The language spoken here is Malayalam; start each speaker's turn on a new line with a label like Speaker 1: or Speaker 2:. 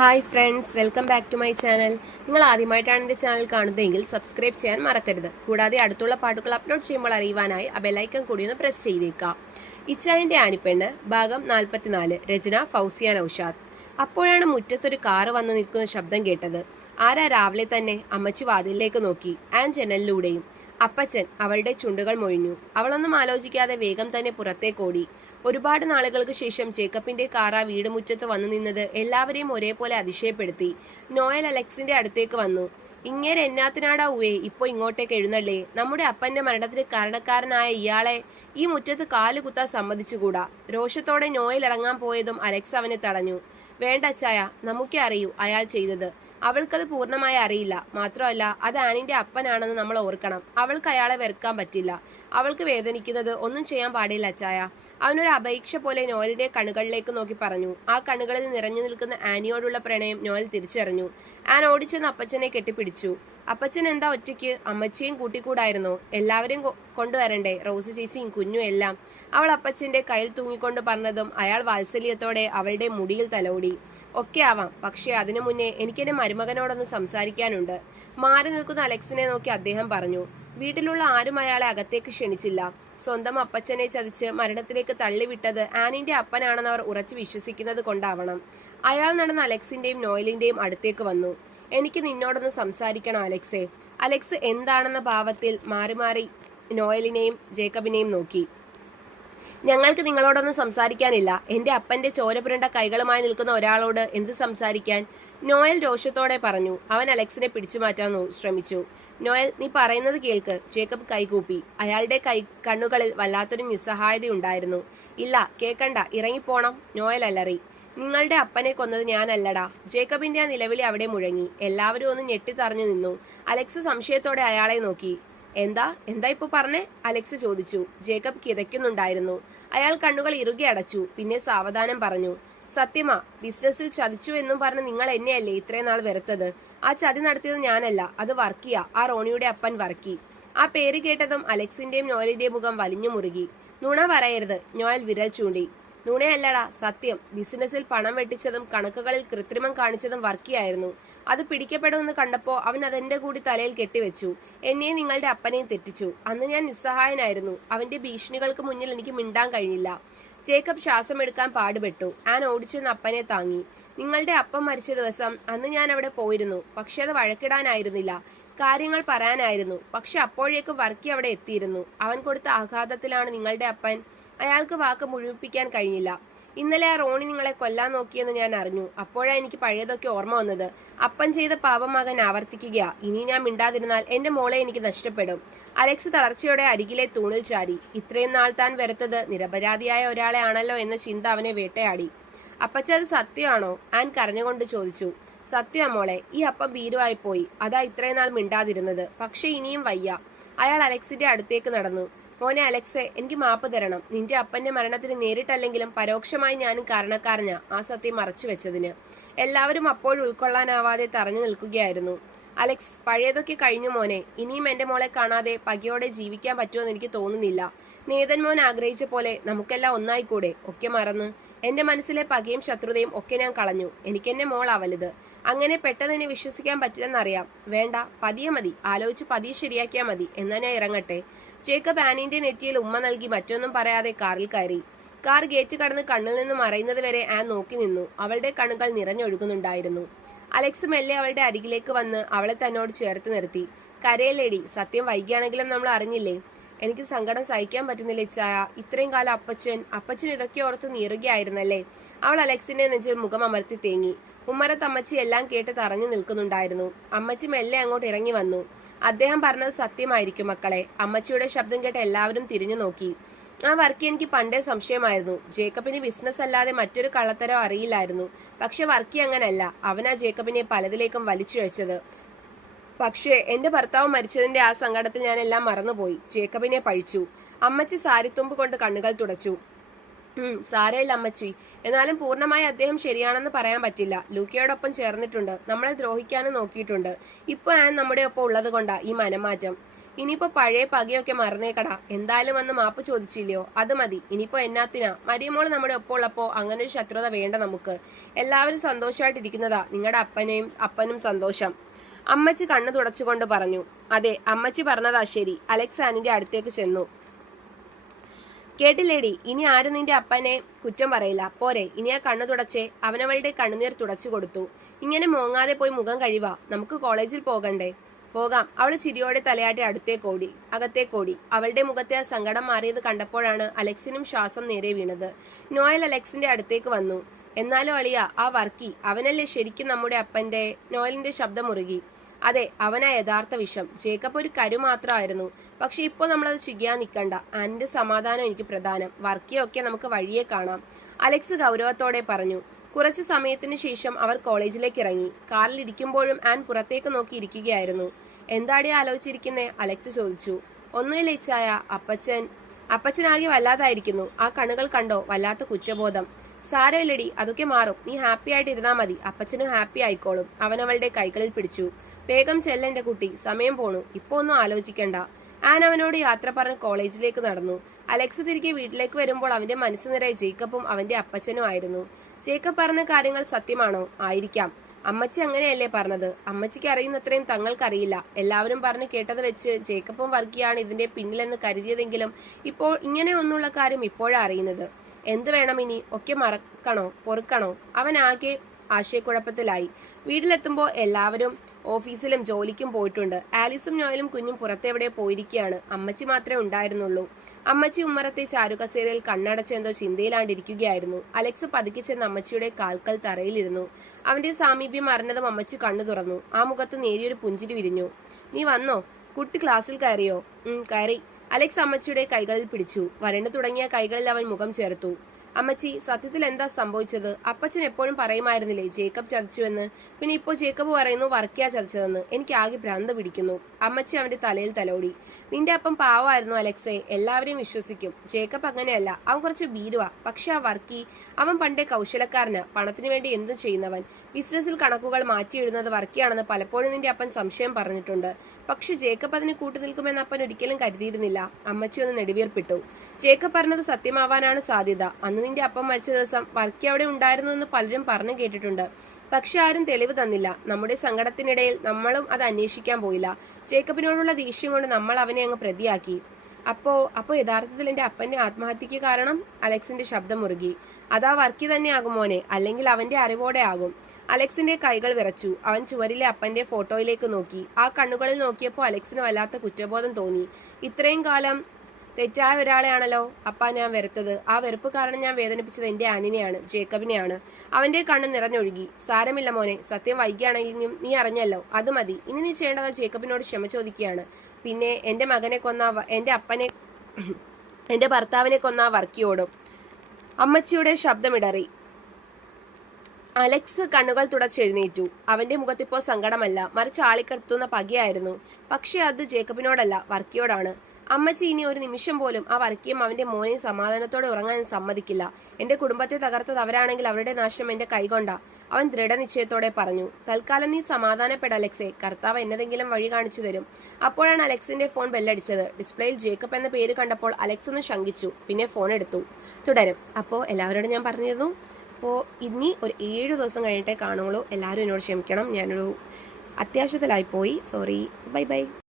Speaker 1: Hi friends welcome back to my channel നിങ്ങൾ ആദ്യമായിട്ടാണ് എന്റെ ചാനൽ കാണുന്നതെങ്കിൽ സബ്സ്ക്രൈബ് ചെയ്യാൻ മറക്കരുത്. കൂടാതെ അടുത്തുള്ള പാട്ടുകൾ അപ്ലോഡ് ചെയ്യുമ്പോൾ അറിയുവാനായി ആ ബെല്ലൈക്കൺ കൂടി ഒന്ന് പ്രസ് ചെയ്തേക്കാം ഇച്ചായന്റെ ആനിപ്പെണ്ണ് ഭാഗം നാൽപ്പത്തിനാല് രചന ഫൗസിയ നൌഷാദ്. അപ്പോഴാണ് മുറ്റത്തൊരു കാറ് വന്ന് നിൽക്കുന്ന ശബ്ദം കേട്ടത്. ആരാ രാവിലെ തന്നെ? അമ്മച്ചി വാതിലിലേക്ക് നോക്കി. ആൻ ജനലിലൂടെയും. അപ്പച്ചൻ അവളുടെ ചുണ്ടുകൾ മൊഴിഞ്ഞു. അവളൊന്നും ആലോചിക്കാതെ വേഗം തന്നെ പുറത്തേക്കോടി ഒരുപാട് നാളുകൾക്ക് ശേഷം ജേക്കബിന്റെ കാർ ആ വീട് മുറ്റത്ത് വന്നു നിന്നത് എല്ലാവരെയും ഒരേപോലെ അതിശയപ്പെടുത്തി. നോയൽ അലക്സിന്റെ അടുത്തേക്ക് വന്നു. ഇങ്ങേരെ എന്നാത്തിനാടാ ഉവേ ഇപ്പൊ ഇങ്ങോട്ടേക്ക് എഴുന്നള്ളേ. നമ്മുടെ അപ്പന്റെ മരണത്തിന് കാരണക്കാരനായ ഇയാളെ ഈ മുറ്റത്ത് കാൽ കുത്താൻ സമ്മതിച്ചുകൂടാ. രോഷത്തോടെ നോയൽ ഇറങ്ങാൻ പോയതും അലക്സ് അവനെ തടഞ്ഞു. വേണ്ട അച്ചായ നമുക്കേ അറിയൂ അയാൾ ചെയ്തത്. അവൾക്കത് പൂർണമായി അറിയില്ല. മാത്രമല്ല അത് ആനിന്റെ അപ്പനാണെന്ന് നമ്മൾ ഓർക്കണം. അവൾക്ക് അയാളെ വെറുക്കാൻ പറ്റില്ല. അവൾക്ക് വേദനിക്കുന്നത് ഒന്നും ചെയ്യാൻ പാടില്ല അച്ചായ. അവനൊരു അപേക്ഷ പോലെ നോയലിന്റെ കണ്ണുകളിലേക്ക് നോക്കി പറഞ്ഞു. ആ കണ്ണുകളിൽ നിറഞ്ഞു നിൽക്കുന്ന ആനിയോടുള്ള പ്രണയം നോയൽ തിരിച്ചറിഞ്ഞു. ആൻ ഓടിച്ചെന്ന് അപ്പച്ചനെ കെട്ടിപ്പിടിച്ചു. അപ്പച്ചൻ എന്താ ഒറ്റയ്ക്ക്? അമ്മച്ചിയും കൂട്ടിക്കൂടായിരുന്നോ? എല്ലാവരെയും കൊണ്ടുവരണ്ടേ? റോസ് ചേച്ചിയും കുഞ്ഞും എല്ലാം. അവൾ അപ്പച്ചന്റെ കയ്യിൽ തൂങ്ങിക്കൊണ്ട് പറഞ്ഞതും അയാൾ വാത്സല്യത്തോടെ അവളുടെ മുടിയിൽ തലോടി. ഒക്കെ ആവാം. പക്ഷേ അതിനു മുന്നേ എനിക്കെന്റെ മരുമകനോടൊന്ന് സംസാരിക്കാനുണ്ട്. മാറി നിൽക്കുന്ന അലക്സിനെ നോക്കി അദ്ദേഹം പറഞ്ഞു. വീട്ടിലുള്ള ആരും അയാളെ അകത്തേക്ക് ക്ഷണിച്ചില്ല. സ്വന്തം അപ്പച്ചനെ ചതിച്ച് മരണത്തിലേക്ക് തള്ളിവിട്ടത് ആനിന്റെ അപ്പനാണെന്ന് അവർ ഉറച്ചു വിശ്വസിക്കുന്നത് കൊണ്ടാവണം. അയാൾ നടന്ന അലക്സിന്റെയും നോയലിന്റെയും അടുത്തേക്ക് വന്നു. എനിക്ക് നിന്നോടൊന്ന് സംസാരിക്കണം അലക്സേ. അലക്സ് എന്താണെന്ന ഭാവത്തിൽ മാറി മാറി നോയലിനെയും ജേക്കബിനെയും നോക്കി. ഞങ്ങൾക്ക് നിങ്ങളോടൊന്നും സംസാരിക്കാനില്ല. എന്റെ അപ്പന്റെ ചോരപുരണ്ട കൈകളുമായി നിൽക്കുന്ന ഒരാളോട് എന്ത് സംസാരിക്കാൻ? നോയൽ രോഷത്തോടെ പറഞ്ഞു. അവൻ അലക്സിനെ പിടിച്ചു മാറ്റാൻ ശ്രമിച്ചു. നോയൽ നീ പറയുന്നത് കേൾക്ക്. ജേക്കബ് കൈകൂപ്പി. അയാളുടെ കൈ കണ്ണുകളിൽ വല്ലാത്തൊരു നിസ്സഹായതയുണ്ടായിരുന്നു. ഇല്ല കേക്കണ്ട ഇറങ്ങിപ്പോണം. നോയൽ അലറി. നിങ്ങളുടെ അപ്പനെ കൊന്നത് ഞാനല്ലടാ. ജേക്കബിന്റെ ആ നിലവിളി അവിടെ മുഴങ്ങി. എല്ലാവരും ഒന്ന് ഞെട്ടിത്തറഞ്ഞു നിന്നു. അലക്സ് സംശയത്തോടെ അയാളെ നോക്കി. എന്താ? എന്താ ഇപ്പൊ പറഞ്ഞേ? അലക്സ് ചോദിച്ചു. ജേക്കബ് കിതയ്ക്കുന്നുണ്ടായിരുന്നു. അയാൾ കണ്ണുകൾ ഇറുകി അടച്ചു. പിന്നെ സാവധാനം പറഞ്ഞു സത്യമ ബിസിനസ്സിൽ ചതിച്ചു എന്നും പറഞ്ഞ് നിങ്ങൾ എന്നെയല്ലേ ഇത്രയും നാൾ വരുത്തത് ആ ചതി നടത്തിയത് ഞാനല്ല അത് വർക്കിയ ആ റോണിയുടെ അപ്പൻ വർക്കി. ആ പേര് കേട്ടതും അലക്സിന്റെയും നോയലിന്റെയും മുഖം വലിഞ്ഞു മുറുകി. നുണ പറയരുത് നോയൽ വിരൽ ചൂണ്ടി. നുണയല്ലടാ സത്യം ബിസിനസ്സിൽ പണം വെട്ടിച്ചതും കണക്കുകളിൽ കൃത്രിമം കാണിച്ചതും വർക്കിയായിരുന്നു. അത് പിടിക്കപ്പെടുമെന്ന് കണ്ടപ്പോ അവൻ അതെന്റെ കൂടി തലയിൽ കെട്ടിവെച്ചു. എന്നെയും നിങ്ങളുടെ അപ്പനെയും തെറ്റിച്ചു. അന്ന് ഞാൻ നിസ്സഹായനായിരുന്നു. അവന്റെ ഭീഷണികൾക്ക് മുന്നിൽ എനിക്ക് മിണ്ടാൻ കഴിഞ്ഞില്ല. ജേക്കബ് ശ്വാസമെടുക്കാൻ പാടുപെട്ടു. ആൻ ഓടിച്ചെന്ന് അപ്പനെ താങ്ങി. നിങ്ങളുടെ അപ്പം മരിച്ച ദിവസം അന്ന് ഞാൻ അവിടെ പോയിരുന്നു. പക്ഷെ അത് വഴക്കിടാനായിരുന്നില്ല. കാര്യങ്ങൾ പറയാനായിരുന്നു. പക്ഷെ അപ്പോഴേക്കും വർക്കി അവിടെ എത്തിയിരുന്നു. അവൻ കൊടുത്ത ആഘാതത്തിലാണ് നിങ്ങളുടെ അപ്പൻ അയാൾക്ക് വാക്ക് മുഴുമിപ്പിക്കാൻ കഴിഞ്ഞില്ല. ഇന്നലെ ആ റോണി നിങ്ങളെ കൊല്ലാൻ നോക്കിയെന്ന് ഞാൻ അറിഞ്ഞു. അപ്പോഴാ എനിക്ക് പഴയതൊക്കെ ഓർമ്മ വന്നത്. അപ്പൻ ചെയ്ത പാപമാകൻ ആവർത്തിക്കുക ഇനി ഞാൻ മിണ്ടാതിരുന്നാൽ എന്റെ മോളെ എനിക്ക് നഷ്ടപ്പെടും. അലക്സ് തളർച്ചയോടെ അരികിലെ തൂണിൽ ചാരി ഇത്രയും നാൾ താൻ വരുത്തത് നിരപരാധിയായ ഒരാളെ ആണല്ലോ എന്ന ചിന്ത അവനെ വേട്ടയാടി. അപ്പച്ച അത് സത്യമാണോ? ആൻ കരഞ്ഞുകൊണ്ട് ചോദിച്ചു. സത്യം മോളെ ഈ അപ്പം ഭീരുവായി പോയി അതാ ഇത്രയും നാൾ മിണ്ടാതിരുന്നത്. പക്ഷെ ഇനിയും വയ്യ. അയാൾ അലക്സിന്റെ അടുത്തേക്ക് നടന്നു. മോനെ അലക്സെ എനിക്ക് മാപ്പ് തരണം. നിന്റെ അപ്പന്റെ മരണത്തിന് നേരിട്ടല്ലെങ്കിലും പരോക്ഷമായി ഞാനും കാരണക്കാരനാ. ആ സത്യം മറച്ചു വെച്ചതിന്. എല്ലാവരും അപ്പോഴും ഉൾക്കൊള്ളാനാവാതെ തറഞ്ഞു നിൽക്കുകയായിരുന്നു. അലക്സ് പഴയതൊക്കെ കഴിഞ്ഞു മോനെ. ഇനിയും എന്റെ മോളെ കാണാതെ പകയോടെ ജീവിക്കാൻ പറ്റുമെന്ന് എനിക്ക് തോന്നുന്നില്ല. നേതൻ മോൻ ആഗ്രഹിച്ച പോലെ നമുക്കെല്ലാം ഒന്നായിക്കൂടെ? ഒക്കെ മറന്ന്. എന്റെ മനസ്സിലെ പകയും ശത്രുതയും ഒക്കെ ഞാൻ കളഞ്ഞു. എനിക്കെന്നെ മോളാ വലുത് അങ്ങനെ പെട്ടെന്ന് വിശ്വസിക്കാൻ പറ്റില്ലെന്നറിയാം. വേണ്ട പതിയെ മതി. ആലോചിച്ച് പതിയെ ശരിയാക്കിയാൽ മതി. എന്നാ ഞാൻ ഇറങ്ങട്ടെ? ജേക്കബ് ആനിന്റെ നെറ്റിയിൽ ഉമ്മ നൽകി മറ്റൊന്നും പറയാതെ കാറിൽ കയറി. കാർ ഗേറ്റ് കടന്ന് കണ്ണിൽ നിന്ന് മറയുന്നത് വരെ ആൻ നോക്കി നിന്നു. അവളുടെ കണ്ണുകൾ നിറഞ്ഞൊഴുകുന്നുണ്ടായിരുന്നു. അലക്സ് മെല്ലെ അവളുടെ അരികിലേക്ക് വന്ന് അവളെ തന്നോട് ചേർത്ത് നിർത്തി. കരയല്ലേടി സത്യം വൈകിയാണെങ്കിലും നമ്മൾ അറിഞ്ഞില്ലേ? എനിക്ക് സങ്കടം സഹിക്കാൻ പറ്റുന്നില്ല ഇച്ചായ ഇത്രയും കാലം അപ്പച്ചൻ അപ്പച്ചൻ ഇതൊക്കെ ഓർത്ത് നീറുകയായിരുന്നല്ലേ? അവൾ അലക്സിന്റെ നെഞ്ചിൽ മുഖം അമർത്തി തേങ്ങി. ഉമ്മറത്ത് അമ്മച്ചി എല്ലാം കേട്ട് തറഞ്ഞു നിൽക്കുന്നുണ്ടായിരുന്നു. അമ്മച്ചി മെല്ലെ അങ്ങോട്ട് ഇറങ്ങി വന്നു. അദ്ദേഹം പറഞ്ഞത് സത്യമായിരിക്കും മക്കളെ. അമ്മച്ചിയുടെ ശബ്ദം കേട്ട് എല്ലാവരും തിരിഞ്ഞു നോക്കി. ആ വർക്ക് എനിക്ക് പണ്ടേ സംശയമായിരുന്നു. ജേക്കബിന് ബിസിനസ് അല്ലാതെ മറ്റൊരു കള്ളത്തരോ അറിയില്ലായിരുന്നു. പക്ഷെ വർക്കി അങ്ങനല്ല. അവനാ ജേക്കബിനെ പലതിലേക്കും വലിച്ചിഴച്ചത് പക്ഷേ എന്റെ ഭർത്താവ് മരിച്ചതിന്റെ ആ സങ്കടത്തിൽ ഞാൻ എല്ലാം മറന്നുപോയി. ജേക്കബിനെ പഴിച്ചു. അമ്മച്ചി സാരിത്തുമ്പ് കൊണ്ട് കണ്ണുകൾ തുടച്ചു. സാരയില്ല അമ്മച്ചി. എന്നാലും പൂർണമായി അദ്ദേഹം ശരിയാണെന്ന് പറയാൻ പറ്റില്ല. ലൂക്കയോടൊപ്പം ചേർന്നിട്ടുണ്ട്. നമ്മളെ ദ്രോഹിക്കാനും നോക്കിയിട്ടുണ്ട്. ഇപ്പൊ ആൻ നമ്മുടെ ഒപ്പം ഉള്ളത് കൊണ്ടാ ഈ മനമാറ്റം. ഇനിയിപ്പോ പഴയ പകയൊക്കെ മറന്നേക്കടാ. എന്തായാലും വന്ന് മാപ്പ് ചോദിച്ചില്ലയോ? അത് മതി. ഇനിയിപ്പോ എന്നാത്തിനാ? മരിയമോൾ നമ്മുടെ ഒപ്പം ഉള്ളപ്പോ അങ്ങനെ ഒരു ശത്രുത വേണ്ട നമുക്ക്. എല്ലാവരും സന്തോഷമായിട്ടിരിക്കുന്നതാ നിങ്ങളുടെ അപ്പനെയും അപ്പനും സന്തോഷം. അമ്മച്ചി കണ്ണു തുടച്ചുകൊണ്ട് പറഞ്ഞു. അതെ അമ്മച്ചി പറഞ്ഞതാ ശരി. അലക്സാനിന്റെ അടുത്തേക്ക് ചെന്നു. കേട്ടില്ലേടി? ഇനി ആരും നിന്റെ അപ്പനെ കുറ്റം പറയില്ല. പോരെ ഇനി ആ കണ്ണു തുടച്ചേ. അവനവളുടെ കണ്ണുനീർ തുടച്ചു കൊടുത്തു. ഇങ്ങനെ മോങ്ങാതെ പോയി മുഖം കഴിവാ. നമുക്ക് കോളേജിൽ പോകണ്ടേ? പോകാം. അവൾ ചിരിയോടെ തലയാട്ടി അടുത്തേക്കോടി അകത്തേക്കോടി അവളുടെ മുഖത്തെ ആ സങ്കടം മാറിയത് കണ്ടപ്പോഴാണ് അലക്സിനും ശ്വാസം നേരെ വീണത്. നോയൽ അലക്സിന്റെ അടുത്തേക്ക് വന്നു. എന്നാലും അളിയ ആ വർക്കി. അവനല്ലേ ശരിക്കും നമ്മുടെ അപ്പന്റെ? നോയലിന്റെ ശബ്ദം മുറുകി. അതെ അവന യഥാർത്ഥ വിഷം. ജേക്കബ് ഒരു കരു മാത്രമായിരുന്നു. പക്ഷെ ഇപ്പോൾ നമ്മളത് ചെയ്യാൻ നിൽക്കണ്ട. അന്റെ സമാധാനം എനിക്ക് പ്രധാനം. വർക്കിയൊക്കെ നമുക്ക് വഴിയെ കാണാം. അലക്സ് ഗൗരവത്തോടെ പറഞ്ഞു കുറച്ച് സമയത്തിന് ശേഷം അവർ കോളേജിലേക്ക് ഇറങ്ങി. കാറിൽ ഇരിക്കുമ്പോഴും ആൻ പുറത്തേക്ക് നോക്കി ഇരിക്കുകയായിരുന്നു. എന്താടി ആലോചിച്ചിരിക്കുന്നേ? അലക്സ് ചോദിച്ചു. ഒന്നുമില്ല ഇച്ചായ. അപ്പച്ചൻ അപ്പച്ചനാകെ വല്ലാതായിരിക്കുന്നു. ആ കണ്ണുകൾ കണ്ടോ? വല്ലാത്ത കുറ്റബോധം. സാരമില്ലടി അതൊക്കെ മാറും. നീ ഹാപ്പി ആയിട്ട് ഇരുന്നാൽ മതി. അപ്പച്ചനും ഹാപ്പി ആയിക്കോളും. അവനവളുടെ കൈകളിൽ പിടിച്ചു. വേഗം ചെല്ലെന്റെ കുട്ടി. സമയം പോണു. ഇപ്പൊ ഒന്നും ആലോചിക്കണ്ട. ആൻ അവനോട് യാത്ര പറഞ്ഞ് കോളേജിലേക്ക് നടന്നു. അലക്സ് തിരികെ വീട്ടിലേക്ക് വരുമ്പോൾ അവന്റെ മനസ്സ് നിറയെ ജേക്കബും അവന്റെ അപ്പച്ചനും ആയിരുന്നു. ജേക്കബ് പറഞ്ഞ കാര്യങ്ങൾ സത്യമാണോ? ആയിരിക്കാം. അമ്മച്ചി അങ്ങനെയല്ലേ പറഞ്ഞത്? അമ്മച്ചിക്ക് അറിയുന്നത്രയും തങ്ങൾക്കറിയില്ല. എല്ലാവരും പറഞ്ഞു കേട്ടത് വെച്ച് ജേക്കബും വർഗിയാണ് ഇതിന്റെ പിന്നിലെന്ന് കരുതിയതെങ്കിലും ഇപ്പോൾ ഇങ്ങനെ ഒന്നുള്ള കാര്യം ഇപ്പോഴാ അറിയുന്നത്. എന്തു വേണം ഇനി? ഒക്കെ മറക്കണോ? പൊറുക്കണോ? അവനാകെ ആശയക്കുഴപ്പത്തിലായി. വീട്ടിലെത്തുമ്പോൾ എല്ലാവരും ഓഫീസിലും ജോലിക്കും പോയിട്ടുണ്ട്. ആലിസും നോയലും കുഞ്ഞും പുറത്തെവിടെ പോയിരിക്കുകയാണ് അമ്മച്ചി മാത്രമേ ഉണ്ടായിരുന്നുള്ളൂ. അമ്മച്ചി ഉമ്മറത്തെ ചാരുകസേരയിൽ കണ്ണടച്ചെന്തോ ചിന്തയിലാണ്ടിരിക്കുകയായിരുന്നു. അലക്സ് പതുക്കി ചെന്ന് അമ്മച്ചിയുടെ കാൽക്കൽ തറയിലിരുന്നു. അവന്റെ സാമീപ്യം അറിഞ്ഞതും അമ്മച്ചി കണ്ണു തുറന്നു. ആ മുഖത്ത് നേരിയൊരു പുഞ്ചിരി വിരിഞ്ഞു. നീ വന്നോ? കുട്ടി ക്ലാസ്സിൽ കയറിയോ? കയറി. അലക്സ് അമ്മച്ചിയുടെ കൈകളിൽ പിടിച്ചു. വരണ്ടു തുടങ്ങിയ കൈകളിൽ അവൻ മുഖം ചേർത്തു. അമ്മച്ചി സത്യത്തിൽ എന്താ സംഭവിച്ചത്? അപ്പച്ചൻ എപ്പോഴും പറയുമായിരുന്നില്ലേ ജേക്കബ് ചതിച്ചുവെന്ന്? പിന്നെ ഇപ്പോൾ ജേക്കബ് പറയുന്നു വർക്കിയാ ചതിച്ചതെന്ന്. എനിക്ക് ആകെ ഭ്രാന്ത് പിടിക്കുന്നു. അമ്മച്ചി അവന്റെ തലയിൽ തലോടി. നിന്റെ അപ്പം പാവമായിരുന്നു അലക്സെ. എല്ലാവരെയും വിശ്വസിക്കും. ജേക്കബ് അങ്ങനെയല്ല. അവൻ കുറച്ച് ഭീരുവാ. പക്ഷെ ആ വർക്കി അവൻ പണ്ടേ കൗശലക്കാരന്. പണത്തിന് വേണ്ടി എന്തും ചെയ്യുന്നവൻ. ബിസിനസ്സിൽ കണക്കുകൾ മാറ്റി എഴുതുന്നത് വർക്കിയാണെന്ന് പലപ്പോഴും നിന്റെ അപ്പൻ സംശയം പറഞ്ഞിട്ടുണ്ട്. പക്ഷെ ജേക്കബ് അതിന് കൂട്ടുനിൽക്കുമെന്ന് അപ്പൻ ഒരിക്കലും കരുതിയിരുന്നില്ല. അമ്മച്ചി ഒന്ന് നെടുവീർപ്പിട്ടു. ജേക്കബ് പറഞ്ഞത് സത്യമാവാനാണ് സാധ്യത. അന്ന് നിന്റെ അപ്പം മരിച്ച ദിവസം വർക്കി അവിടെ ഉണ്ടായിരുന്നു എന്ന് പലരും പറഞ്ഞു കേട്ടിട്ടുണ്ട്. പക്ഷെ ആരും തെളിവ് തന്നില്ല. നമ്മുടെ സങ്കടത്തിനിടയിൽ നമ്മളും അത് അന്വേഷിക്കാൻ പോയില്ല. ജേക്കബിനോടുള്ള ദേഷ്യം കൊണ്ട് നമ്മൾ അവനെ അങ്ങ് പ്രതിയാക്കി. അപ്പോ അപ്പോ യഥാർത്ഥത്തിൽ എന്റെ അപ്പന്റെ ആത്മഹത്യക്ക് കാരണം അലക്സിന്റെ ശബ്ദം മുറുകി അതാ വർക്കി തന്നെ ആകും മോനെ. അല്ലെങ്കിൽ അവന്റെ അറിവോടെ ആകും. അലക്സിന്റെ കൈകൾ വിറച്ചു. അവൻ ചുവരിലെ അപ്പന്റെ ഫോട്ടോയിലേക്ക് നോക്കി. ആ കണ്ണുകളിൽ നോക്കിയപ്പോൾ അലക്സിന് വല്ലാത്ത കുറ്റബോധം തോന്നി. ഇത്രയും കാലം തെറ്റായ ഒരാളെയാണല്ലോ അപ്പ ഞാൻ വരുത്തത് ആ വെറുപ്പ് കാരണം ഞാൻ വേദനിപ്പിച്ചത് എന്റെ അനിനെയാണ് ജേക്കബിനെയാണ്. അവന്റെ കണ്ണ് നിറഞ്ഞൊഴുകി. സാരമില്ല മോനെ സത്യം വൈകിയാണെങ്കിലും നീ അറിഞ്ഞല്ലോ അത് മതി. ഇനി നീ ചെയ്യേണ്ടത് ജേക്കബിനോട് ക്ഷമ ചോദിക്കുകയാണ്. പിന്നെ എന്റെ മകനെ കൊന്ന എന്റെ അപ്പനെ എന്റെ ഭർത്താവിനെ കൊന്ന വർക്കിയോടും അമ്മച്ചിയുടെ ശബ്ദമിടറി. അലക്സ് കണ്ണുകൾ തുടച്ചെഴുന്നേറ്റു അവന്റെ മുഖത്തിപ്പോൾ സങ്കടമല്ല. മറിച്ച് ആളിക്കടത്തുന്ന പകയായിരുന്നു. പക്ഷേ അത് ജേക്കബിനോടല്ല വർക്കിയോടാണ്. അമ്മച്ചി ഇനി ഒരു നിമിഷം പോലും ആ വർക്കിയും അവന്റെ മോനെയും സമാധാനത്തോടെ ഉറങ്ങാൻ സമ്മതിക്കില്ല. എന്റെ കുടുംബത്തെ തകർത്തത് അവരാണെങ്കിൽ അവരുടെ നാശം എന്റെ കൈകൊണ്ട. അവൻ ദൃഢനിശ്ചയത്തോടെ പറഞ്ഞു. തൽക്കാലം നീ സമാധാനപ്പെട അലക്സെ. കർത്താവ് എന്നതെങ്കിലും വഴി കാണിച്ചു തരും. അപ്പോഴാണ് അലക്സിന്റെ ഫോൺ ബെല്ലടിച്ചത്. ഡിസ്പ്ലേയിൽ ജേക്കബ് എന്ന പേര് കണ്ടപ്പോൾ അലക്സ് ഒന്ന് ശങ്കിച്ചു. പിന്നെ ഫോൺ എടുത്തു. തുടരും. അപ്പോൾ എല്ലാവരോടും ഞാൻ പറഞ്ഞിരുന്നു. അപ്പോൾ ഇനി ഒരു ഏഴ് ദിവസം കഴിഞ്ഞിട്ടേ കാണുള്ളൂ. എല്ലാവരും എന്നോട് ക്ഷമിക്കണം. ഞാനൊരു അത്യാവശ്യത്തിലായിപ്പോയി സോറി ബൈ ബൈ